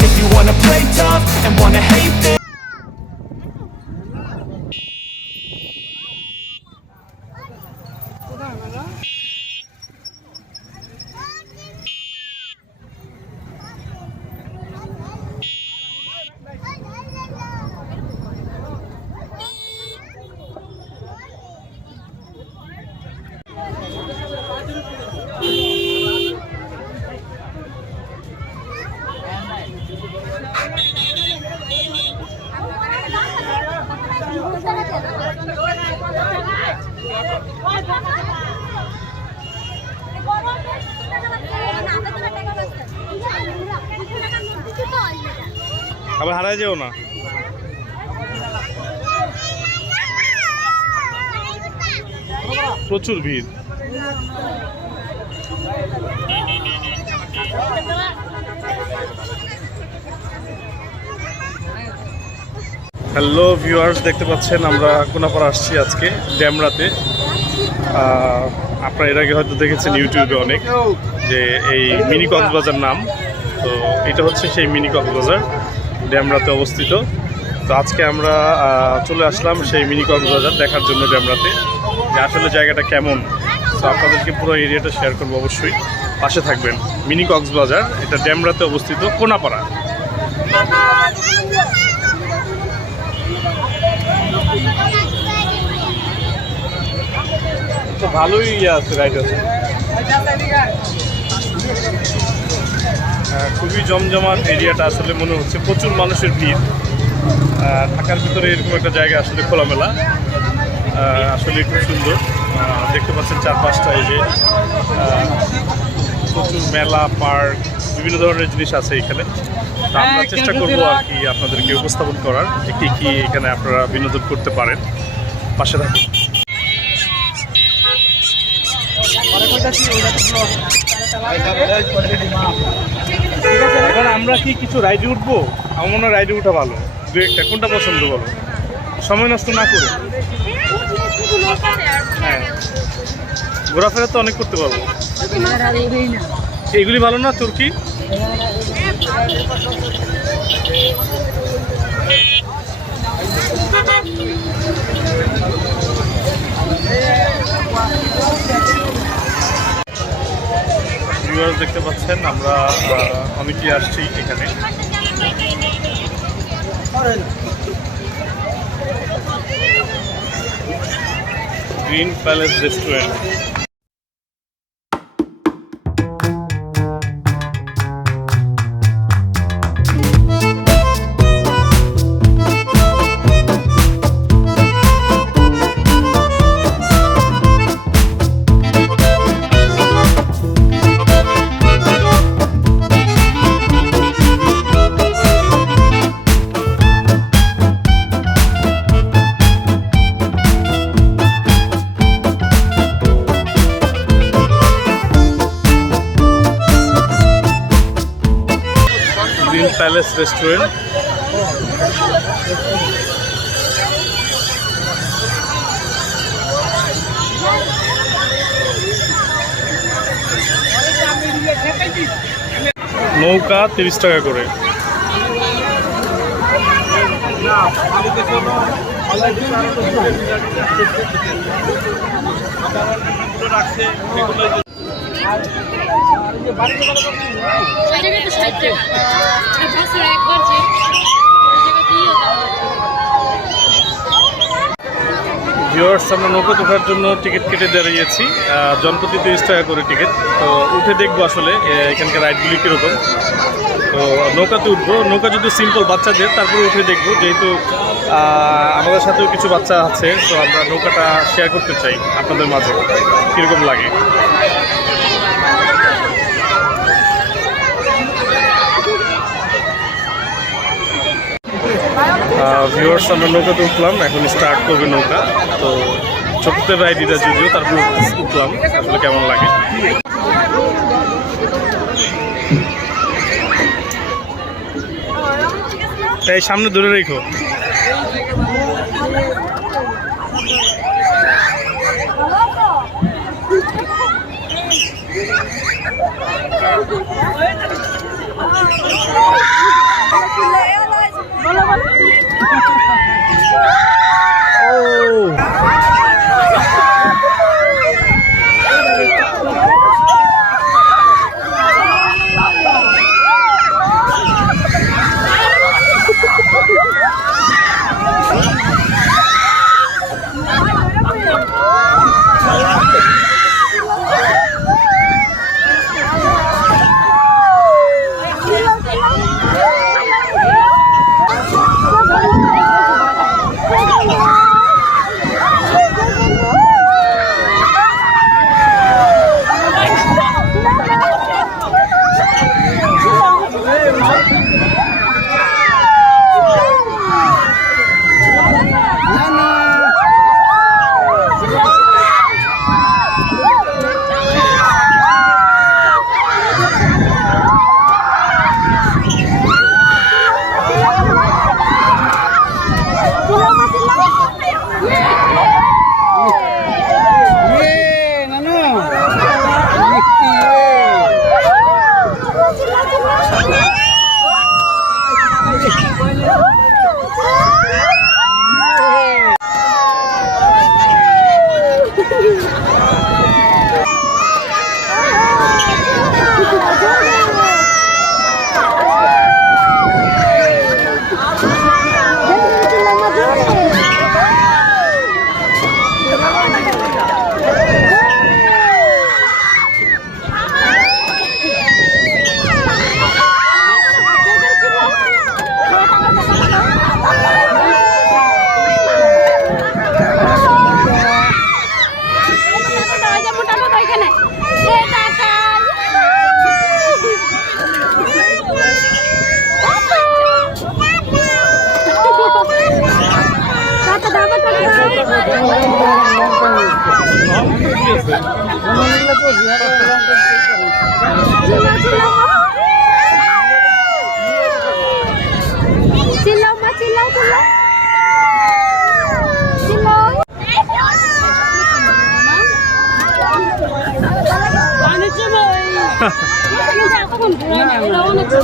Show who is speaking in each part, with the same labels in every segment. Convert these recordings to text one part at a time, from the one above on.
Speaker 1: If you wanna play tough and wanna hate this
Speaker 2: আবার হারায় যেও না। প্রচুর ভিড়। হ্যালো ভিউয়ার্স দেখতে পাচ্ছেন, আমরা কোনাপাড়া আসছি আজকে, ড্যামরাতে। আপনারা এর আগে হয়তো দেখেছেন ইউটিউবে অনেক, যে এই মিনি কক্সবাজার নাম। তো এটা হচ্ছে সেই মিনি কক্সবাজার। ড্যামরাতে অবস্থিত। তো আজকে আমরা চলে আসলাম সেই মিনি কক্সবাজার দেখার জন্য ড্যামরাতে। যে আসলে জায়গাটা কেমন, তো আপনাদেরকে পুরো এরিয়াটা শেয়ার করব অবশ্যই। পাশে থাকবেন, মিনি কক্সবাজার। এটা ড্যামরাতে অবস্থিত কোনাপাড়া। তো ভালোই ইয়ে আছে রাইড আছে। খুবই জমজমাট এরিয়াটা আসলে মনে হচ্ছে। প্রচুর মানুষের ভিড়। ঢাকার ভিতরে এরকম একটা জায়গা আসলে খোলামেলা। আহ, আসলে খুব সুন্দর। আহ, দেখতে পাচ্ছেন চার পাঁচটা এই যে। আহ, প্রচুর মেলা পার্ক বিভিন্ন ধরনের জিনিস আছে এখানে। তো আমরা চেষ্টা করব আর কি আপনাদেরকে উপস্থাপন করার। যে কী কী এখানে আপনারা বিনোদন করতে পারেন। পাশে থাকুন। এখন আমরা কি কিছু রাইডে উঠবো? আমার মনে রাইডে উঠা ভালো। দু একটা, কোনটা পছন্দ বলো? সময় নষ্ট না করে। হ্যাঁ। ঘোরাফেরা তো অনেক করতে পারব। এগুলি ভালো না তুর্কি দেখতে পাচ্ছেন, আমরা অনেকেই আসছি এখানে। Green palace restaurant. Palace restaurant নৌকা তিরিশ টাকা করে।
Speaker 3: ওই
Speaker 2: আমরা নৌকা ওঠার জন্য টিকিট কেটে দাঁড়িয়েছি। জনপ্রতি তিরিশ টাকা করে টিকিট তো উঠে দেখব আসলে এখানকার রাইডগুলি কীরকম। তো নৌকাতে উঠবো। নৌকা যদি সিম্পল বাচ্চাদের, তারপরে উঠে দেখব। যেহেতু আমাদের সাথেও কিছু বাচ্চা আছে, তো আমরা নৌকাটা শেয়ার করতে চাই আপনাদের মাঝে। কীরকম লাগে? ভিউয়ার্স আমরা নৌকাতে উঠলাম। এখন স্টার্ট করবে নৌকা। তো ছোট্ট রাইডিটা যদিও, তারপর উঠলাম। আসলে কেমন লাগে? তাই সামনে দূরে রেখো।
Speaker 3: বলো বলো Aaaaaah!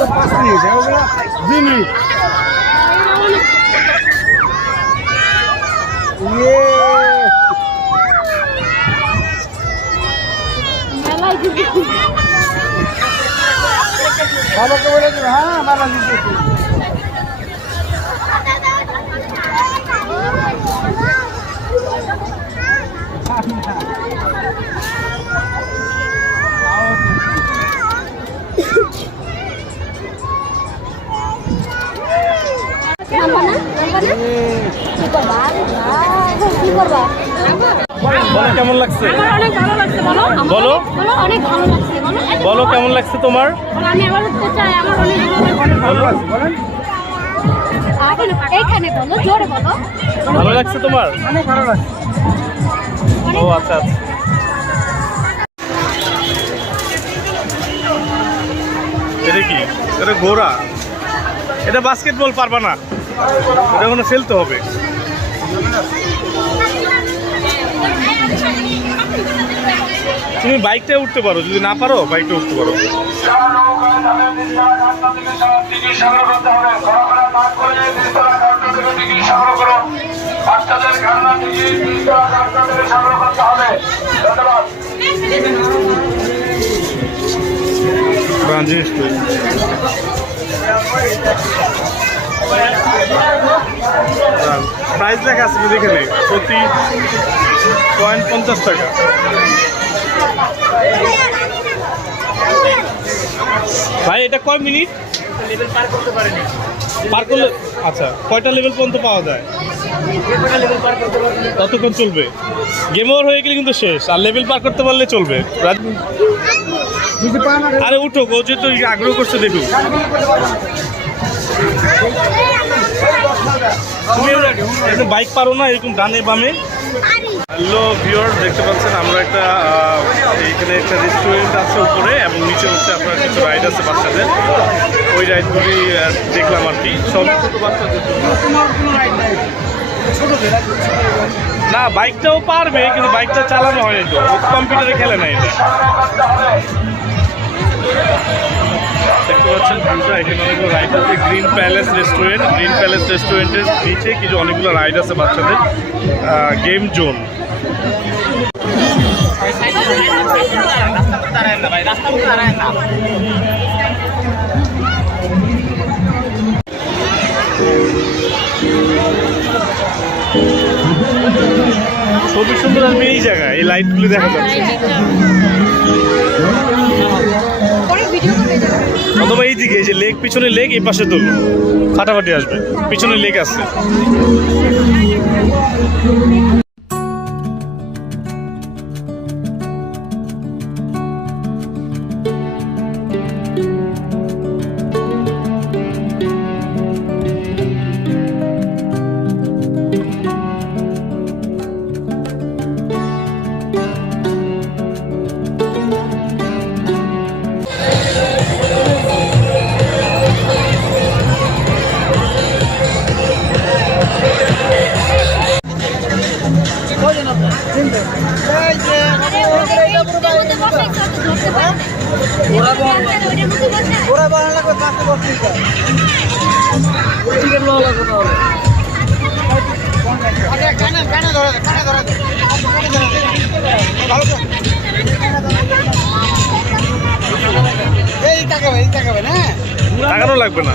Speaker 4: পাঁচ মিনিট দুই ইয়ে হ্যাঁ বাবা দিতে
Speaker 3: নামবা না নামবা না কি করবা কি করবা
Speaker 2: বলো কেমন লাগছে?
Speaker 3: আমার অনেক ভালো লাগছে বলো।
Speaker 2: বলো।
Speaker 3: বলো অনেক ভালো লাগছে বলো।
Speaker 2: বলো কেমন লাগছে তোমার?
Speaker 3: আমি আবার উঠতে চাই আমার অনেক ভালো লাগছে।
Speaker 4: বলেন
Speaker 3: এইখানে বলো জোরে বলো।
Speaker 2: ভালো লাগছে তোমার?
Speaker 4: অনেক ভালো লাগছে।
Speaker 2: ও আচ্ছা আচ্ছা। এটা কি? এটা ঘোড়া। এটা বাস্কেটবল পারবা না? এটা ওখানে ফেলতে হবে তুমি বাইকটা উঠতে পারো, যদি না পারো বাইকটা উঠতে পারো
Speaker 5: বাচ্চাদের খেলনা সংগ্রহ করতে হবে ধন্যবাদ।
Speaker 2: প্রাইস লেখা আছে কিন্তু এখানে প্রতি পয়েন্ট পঞ্চাশ টাকা। ভাই এটা কয় মিনিট? লেভেল পার করতে পারেনি পার করলে আচ্ছা কয়টা লেভেল পর্যন্ত পাওয়া যায়? ততক্ষণ চলবে। গেম ওভার হয়ে গেলে কিন্তু শেষ আর লেভেল পার করতে পারলে চলবে। আরে উঠো ও যেহেতু আগ্রহ করছে দেখুন। তুমি বাইক পারো না এরকম ডানে বামে? হ্যালো ভিওর দেখতে পাচ্ছেন আমরা একটা এইখানে একটা রেস্টুরেন্ট আছে উপরে এবং নিচে হচ্ছে আপনার কিছু রাইড আছে বাচ্চাদের। ওই রাইডগুলি দেখলাম আর কি। সব ছোটো বাচ্চাদের না বাইকটাও পারবে কিন্তু বাইকটা চালানো হয় তো কম্পিউটারে খেলে না এটা। দেখতে পাচ্ছেন ভিউটা এখানে অনেকগুলো রাইড আছে green palace restaurant green palace রেস্টুরেন্টের নিচে কিছু অনেকগুলো রাইড আছে বাচ্চাদের। গেম জোন খুবই সুন্দর আসবে এই জায়গায়, এই লাইটগুলি দেখা যাচ্ছে। অথবা এই দিকে এই যে লেক, পিছনে লেক, এই পাশে দোল। ফাটাফাটি আসবে। পিছনে লেক আছে।
Speaker 4: ওরা বাড়া লাগবে দশ মিনিট টিকিট লওয়া লাগবে তাহলে। আচ্ছা কানে কানে ধরে কানে ধরে কানে ধরে ভালো করে। এই তাকাবে এই না?
Speaker 2: তাকানো লাগবে না।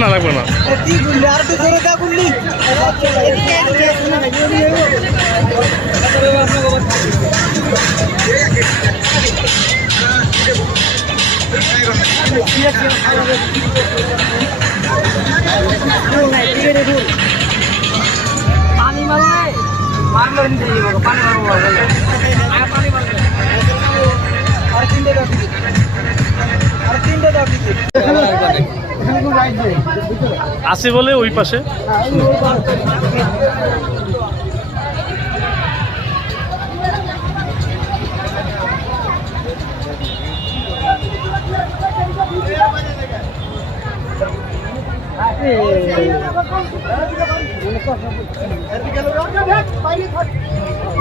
Speaker 2: না, লাগবে না।
Speaker 4: পানি মারলে মার মারি দিয়ে দিব পানি মারবো পানি মারবে আর তিনটে দাও আর তিনটে দাও
Speaker 2: আছে বলে ওই পাশে।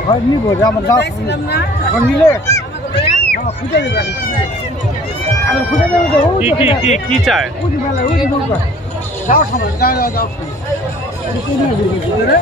Speaker 4: হয় নিব আমার নিলে। আমার খুঁজে তো
Speaker 2: কি কি কি কি চায়?
Speaker 4: যাও সময় যাও যাও যাও। দেখবেন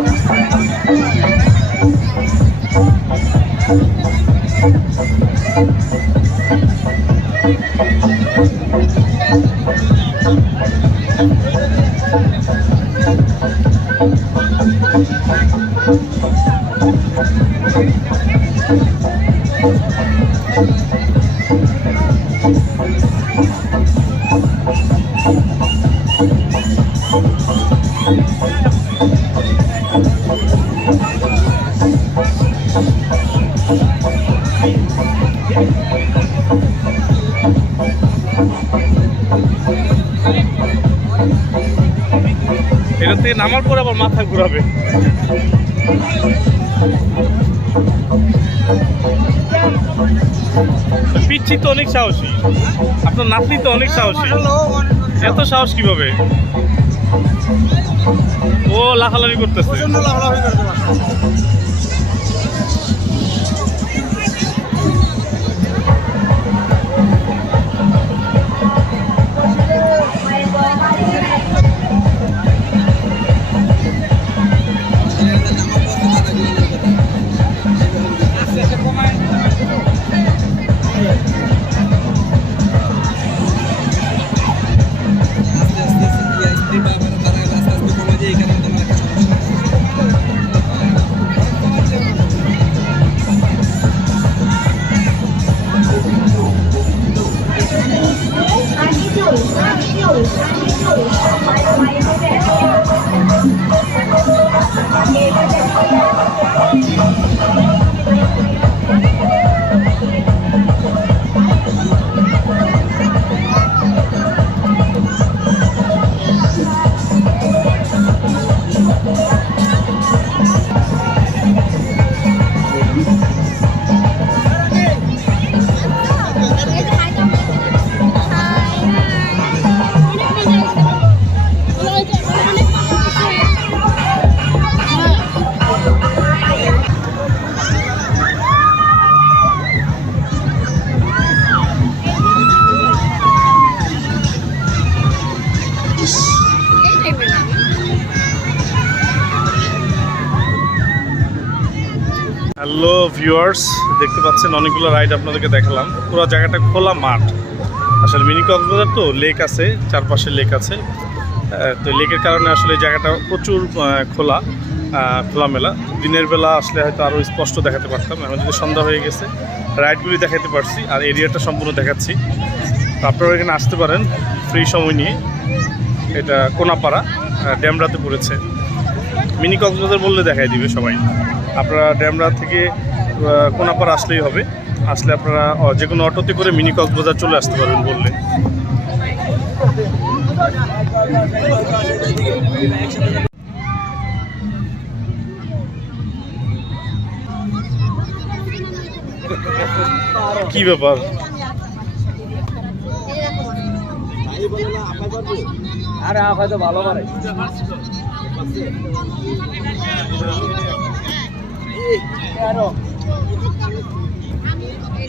Speaker 2: এটা থেকে নামার পর আবার মাথা ঘুরাবে। পিচ্ছি তো অনেক সাহসী। আপনার নাতনি তো অনেক সাহসী। এত সাহস কীভাবে? ও লাফালাফি করতেছে। দেখতে পাচ্ছেন, অনেকগুলো রাইড আপনাদেরকে দেখালাম। পুরো জায়গাটা খোলা মাঠ। আসলে মিনি কক্সবাজার তো লেক আছে, চারপাশে লেক আছে। তো লেকের কারণে আসলে জায়গাটা প্রচুর খোলা খোলামেলা। দিনের বেলা আসলে হয়তো আরও স্পষ্ট দেখাতে পারতাম, এখন যদি সন্ধ্যা হয়ে গেছে, রাইডগুলি দেখাতে পারছি, আর এরিয়াটা সম্পূর্ণ দেখাচ্ছি। তো আপনারা এখানে আসতে পারেন ফ্রি সময় নিয়ে। এটা কোনাপাড়া ড্যামরাতে পড়েছে। মিনি কক্সবাজার বললে দেখাই দিবে সবাই। আপনারা ড্যামরা থেকে আহ, কোনাপাড়া আসলেই হবে। আসলে আপনারা যে কোনো অটোতে করে মিনি কক্সবাজার চলে আসতে পারবেন বললে। কি ব্যাপার?
Speaker 4: আরে হয়তো ভালো পারে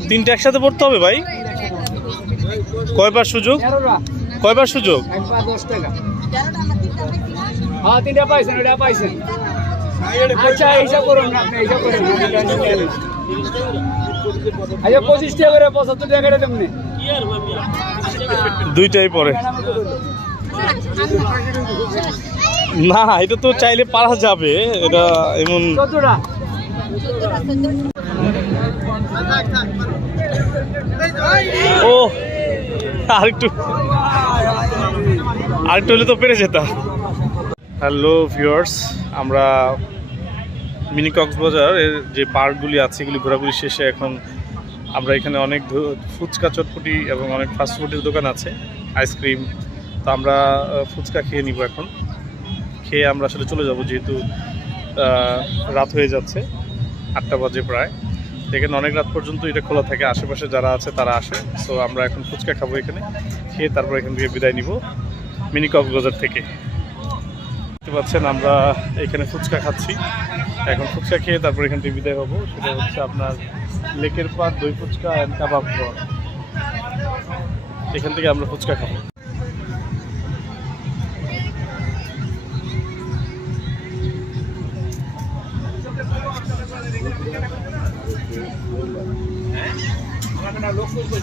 Speaker 2: তিনটা একসাথে পড়তে হবে ভাই? কয়বার সুযোগ? কয়বার সুযোগ?
Speaker 4: হ্যাঁ আচ্ছা। আচ্ছা
Speaker 2: দুইটাই পড়ে। না এটা তো চাইলে পারা যাবে এটা এমন ও আরেকটু হলে তো পেরে যেতাম। হ্যালো ভিউয়ার্স আমরা মিনি কক্সবাজার, এর যে পার্কগুলি আছে, এগুলি ঘোরাঘুরি শেষে এখন আমরা এখানে অনেক ফুচকা চটপটি এবং অনেক ফাস্টফুডের দোকান আছে আইসক্রিম তো আমরা ফুচকা খেয়ে নিব এখন। খেয়ে আমরা আসলে চলে যাব, যেহেতু রাত হয়ে যাচ্ছে, আটটা বাজে প্রায়। এখানে অনেক রাত পর্যন্ত এটা খোলা থাকে, আশেপাশে যারা আছে তারা আসে। সো আমরা এখন ফুচকা খাব এখানে, খেয়ে তারপর এখান থেকে বিদায় নিব মিনি কক্সবাজার থেকে। দেখতে পাচ্ছেন আমরা এখানে ফুচকা খাচ্ছি। এখন ফুচকা খেয়ে তারপর এখান থেকে বিদায় হব। সেটা হচ্ছে আপনার লেকের পাড় দই ফুচকা অ্যান্ড কাবাব এখান থেকে আমরা ফুচকা খাব।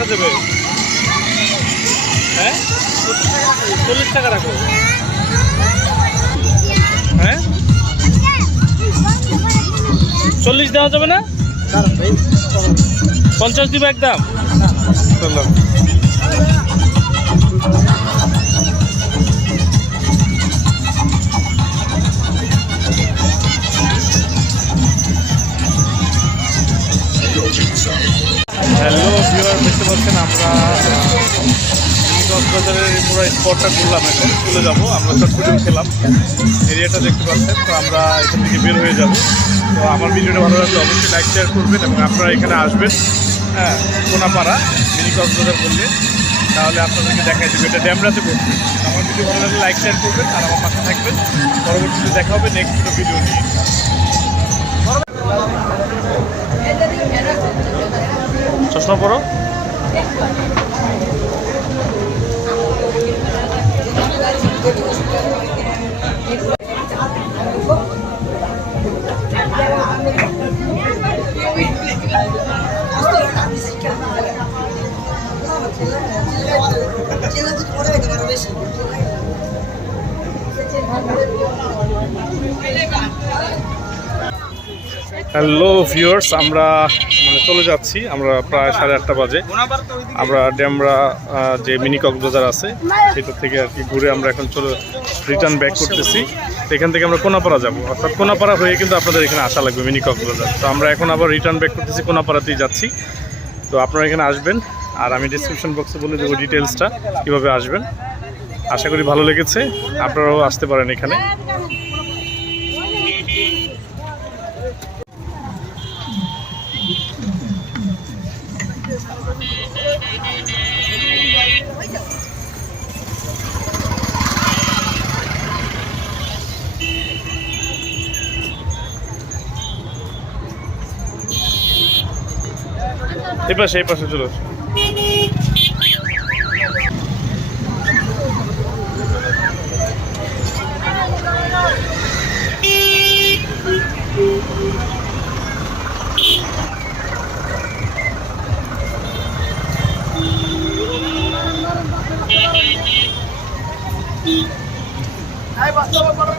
Speaker 2: রাখা যাবে হ্যাঁ? চল্লিশ টাকা রাখো। হ্যাঁ? চল্লিশ দেওয়া যাবে না? পঞ্চাশ দিবে একদম। চলো। হ্যালো ভিউয়ার দেখতে পাচ্ছেন আমরা কক্সবাজারের পুরো স্পটটা ঘুরলাম এখন। চলে যাব, আমরা চটপটিও খেলাম। এরিয়াটা দেখতে পাচ্ছেন, তো আমরা এখান থেকে বের হয়ে যাব। তো আমার ভিডিওটা ভালো লাগলে অবশ্যই লাইক শেয়ার করবেন এবং আপনারা এখানে আসবেন হ্যাঁ কোনাপাড়া, মিনি কক্সবাজার বললে। তাহলে আপনাদেরকে দেখাই দেবে, এটা ড্যামরাতে পড়ছে আমার ভিডিও ভালো লাগলে লাইক শেয়ার করবেন আর আমার পাশে থাকবেন। পরবর্তীতে দেখা হবে নেক্সট ভিডিও নিয়ে। প্রশ্ন করো
Speaker 6: Thank you.
Speaker 2: হ্যালো ভিউয়ার্স আমরা মানে চলে যাচ্ছি, আমরা প্রায় সাড়ে আটটা বাজে। আমরা ড্যামরা যে মিনি কক্সবাজার আছে, সেটা থেকে আর কি ঘুরে আমরা এখন চলে রিটার্ন ব্যাক করতেছি। এখান থেকে আমরা কোনাপাড়া যাব। অর্থাৎ কোনাপাড়া হয়ে কিন্তু আপনাদের এখানে আসা লাগবে মিনি কক্সবাজার তো আমরা এখন আবার রিটার্ন ব্যাক করতেছি, কোনাপাড়াতেই যাচ্ছি। তো আপনারা এখানে আসবেন, আর আমি ডিসক্রিপশন বক্সে বলে দেবো ডিটেলসটা কীভাবে আসবেন। আশা করি ভালো লেগেছে, আপনারাও আসতে পারেন এখানে। এই পাশে এই পাশে de Aí passou para